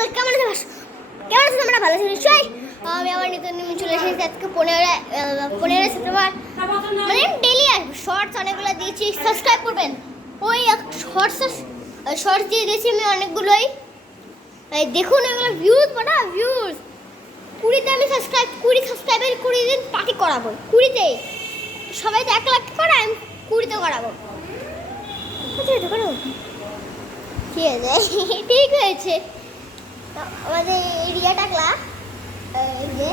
তোমরা কেমন আছো? তোমরা ভালো আছো নিশ্চয়ই? আমি আমার নতুন চলে এসেছি আজকে 15 সেপ্টেম্বর। মানে ডেলি আসবো, শর্টস অনেকগুলো দিয়েছি, সাবস্ক্রাইব করবেন। ওই শর্টস দিয়ে দিয়েছি আমি অনেকগুলোই, দেখুন এগুলো ভিউজ বাটা ভিউজ। 20তে আমি 20 সাবস্ক্রাইবার 20 দিন পার্টি করাবো। 20তে সবাই তো 1 লাখ করে, আমি 20তে করাবো। ঠিক আছে, ঠিক হয়েছে। আমাদের রিয়া টাকলা এই যে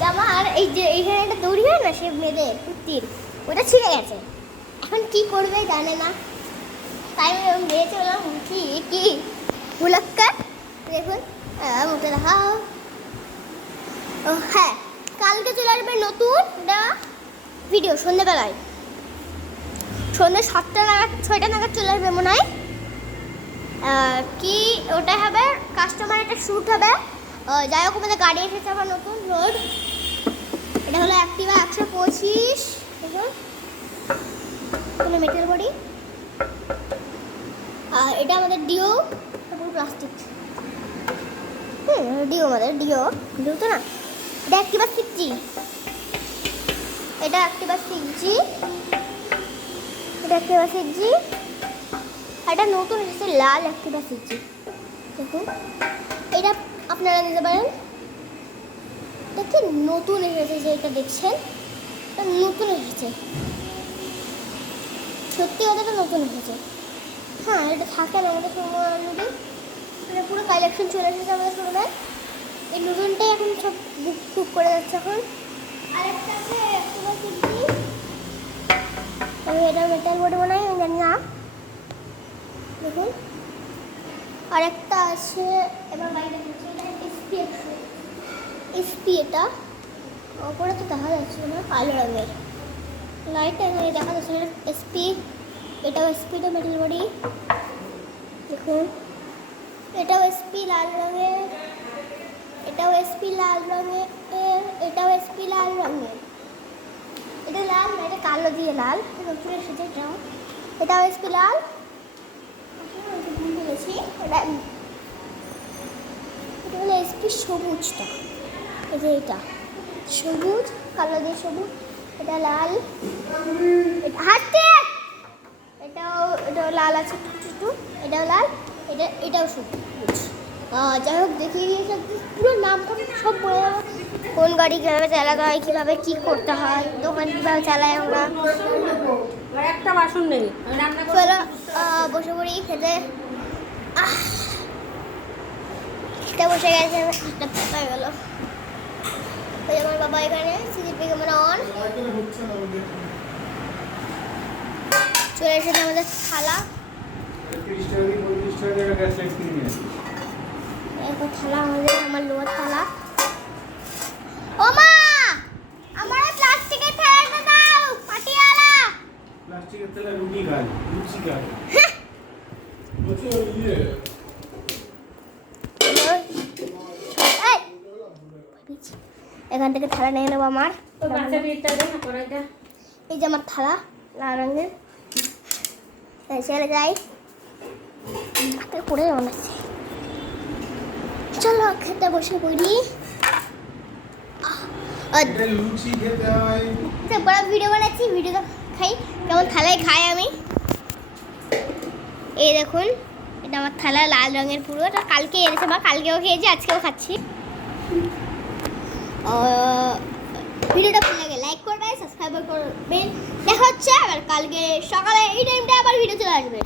জামার এই যে এইখানে একটা দড়ি হয় না, সে মেয়েদের কুর্তির, ওটা ছিঁড়ে গেছে। এখন কি করবে জানে না, তাই আমি মেয়ে চললাম। কি মুলাক্কা দেখুন, মুখে দেখাও। ও হ্যাঁ, কালকে চলে আসবে নতুন ভিডিও সন্ধ্যেবেলায়, সন্ধ্যে 7টা নাগাদ 6টা নাগাদ চলে আসবে মনে হয়। কি ওটা হবে, কাস্টমার একটা শ্যুট হবে। যাই হোক, আমাদের গাড়ি এসেছে আবার নতুন রোড। এটা হলো অ্যাক্টিভা 125, দেখুন কোনো মেটাল বডি। আর এটা আমাদের ডিও, পুরো প্লাস্টিক। ডিও আমাদের ডিও তো না, এটা অ্যাক্টিভা 6G, এটা অ্যাক্টিভা 6G, এটা অ্যাক্টিভা 6G। এটা নতুন এসেছে লাল অ্যাক্টিভা 6G, দেখুন এটা আপনারা নিতে পারেন। দেখুন নতুন এসেছে, যে এটা দেখছেন এটা নতুন এসেছে, সত্যি কথাটা নতুন এসেছে। হ্যাঁ, এটা থাকে না আমাদের শোরুমে, মানে পুরো কালেকশন চলে এসেছে আমাদের শোরুমে। এই নতুনটাই এখন সব বুক করে যাচ্ছে এখন। আরেকটা আছে অ্যাক্টিভা 6G, এটা মেটাল বডি বানাই আমি জানি না, দেখুন। আরেকটা আছে এবার বাইরে দেখছি, এটা এসপি, এটা ওপরে তো দেখা যাচ্ছে না, কালো রঙের লাইট দেখা যাচ্ছে, এটা এসপি, এটাও এসপিটা মেটাল বডি, দেখুন এটাও এসপি লাল রঙের, এটাও এসপি লাল রঙের, এটাও এসপি লাল রঙের। এটা লাল না, এটা কালো দিয়ে লাল, নতুন এসেছে এটাও, এটাও এসপি লাল। এটা হলো এসপি সবুজটা, এই যে এটা সবুজ, কালো দিয়ে সবুজ, এটা লাল, এটাও লাল আছে একটু, এটাও লাল, এটাও সবুজ। যাই হোক, দেখিয়ে দিয়েছে পুরো নাম সব বলে দেবো, কোন গাড়ি কীভাবে চালাতে হয়, কীভাবে কী করতে হয়, দোকান কীভাবে চালাই আমরা। একটা বাসন নেই, চলো বসে পড়ি খেতে। খেতে বসে গেছে, একটা পেঁপা গেল। ওই আমার বাবা এখানে সিসিটিভি ক্যামেরা অন, চলে এসেছে আমাদের থালা। এরপর থালা আমাদের, আমার লোয়ার থালা। ও মা, আমার প্লাস্টিকের থালাটা দাও, পাটিয়ালা। প্লাস্টিকের থালা রুটি খায়, লুচি খায়। এখান থেকে থালা নিয়ে নেবো আমার। এই যে আমার থালা লাল রঙের, চলে যাই পড়ে বানাচ্ছি। চলো খেতে বসে পড়ি। বড় ভিডিও বানাচ্ছি, ভিডিও খাই কেমন থালায় খাই আমি। এই দেখুন, এটা আমার থালা লাল রঙের পুরো, এটা কালকে এনেছে বা কালকেও খেয়েছি, আজকেও খাচ্ছি। ভিডিওটা ভালো লাগে লাইক করবে, সাবস্ক্রাইব করবেন। দেখা হচ্ছে আবার কালকে সকালে এই টাইমটা আবার ভিডিও চলে আসবে।